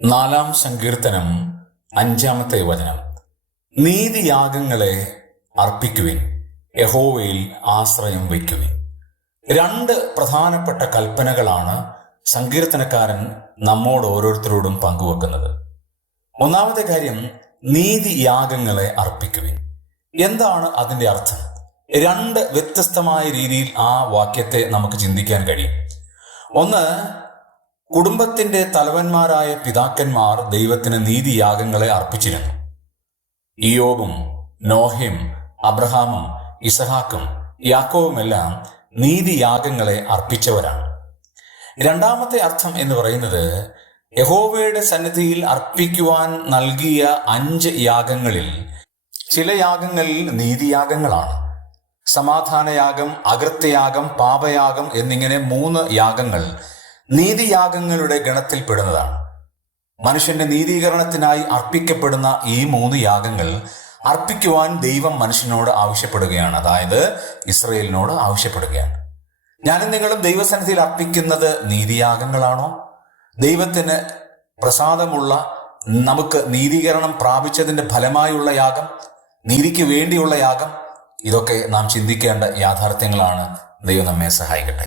നാലാം സങ്കീർത്തനം 5-ാമത്തെ വചനം. നീതിയാഗങ്ങളെ അർപ്പിക്കുവിൻ, യഹോവയിൽ ആശ്രയം വയ്ക്കുവിൻ. രണ്ട് പ്രധാനപ്പെട്ട കൽപ്പനകളാണ് സങ്കീർത്തനക്കാരൻ നമ്മോട് ഓരോരുത്തരോടും പങ്കുവെക്കുന്നത്. ഒന്നാമത്തെ കാര്യം, നീതിയാഗങ്ങളെ അർപ്പിക്കുവിൻ. എന്താണ് അതിന്റെ അർത്ഥം? രണ്ട് വ്യത്യസ്തമായ രീതിയിൽ ആ വാക്യത്തെ നമുക്ക് ചിന്തിക്കാൻ കഴിയും. ഒന്ന്, കുടുംബത്തിന്റെ തലവന്മാരായ പിതാക്കന്മാർ ദൈവത്തിന് നീതിയാഗങ്ങളെ അർപ്പിച്ചിരുന്നു. ഇയ്യോബും നോഹയും അബ്രഹാമും ഇസഹാക്കും യാക്കോവുമെല്ലാം നീതിയാഗങ്ങളെ അർപ്പിച്ചവരാണ്. രണ്ടാമത്തെ അർത്ഥം എന്ന് പറയുന്നത്, യഹോവയുടെ സന്നിധിയിൽ അർപ്പിക്കുവാൻ നൽകിയ 5 യാഗങ്ങളിൽ ചില യാഗങ്ങൾ നീതിയാഗങ്ങളാണ്. സമാധാനയാഗം, അകൃത്യയാഗം, പാപയാഗം എന്നിങ്ങനെ 3 യാഗങ്ങൾ നീതിയാഗങ്ങളുടെ ഗണത്തിൽപ്പെടുന്നതാണ്. മനുഷ്യന്റെ നീതീകരണത്തിനായി അർപ്പിക്കപ്പെടുന്ന ഈ 3 യാഗങ്ങൾ അർപ്പിക്കുവാൻ ദൈവം മനുഷ്യനോട് ആവശ്യപ്പെടുകയാണ്, അതായത് ഇസ്രയേലിനോട് ആവശ്യപ്പെടുകയാണ്. ഞാനും നിങ്ങളും ദൈവസന്നിധിയിൽ അർപ്പിക്കുന്നത് നീതിയാഗങ്ങളാണോ? ദൈവത്തിന് പ്രസാദമുള്ള, നമുക്ക് നീതീകരണം പ്രാപിച്ചതിന്റെ ഫലമായുള്ള യാഗം, നീതിക്ക് വേണ്ടിയുള്ള യാഗം, ഇതൊക്കെ നാം ചിന്തിക്കേണ്ട യാഥാർത്ഥ്യങ്ങളാണ്. ദൈവം നമ്മെ സഹായിക്കട്ടെ.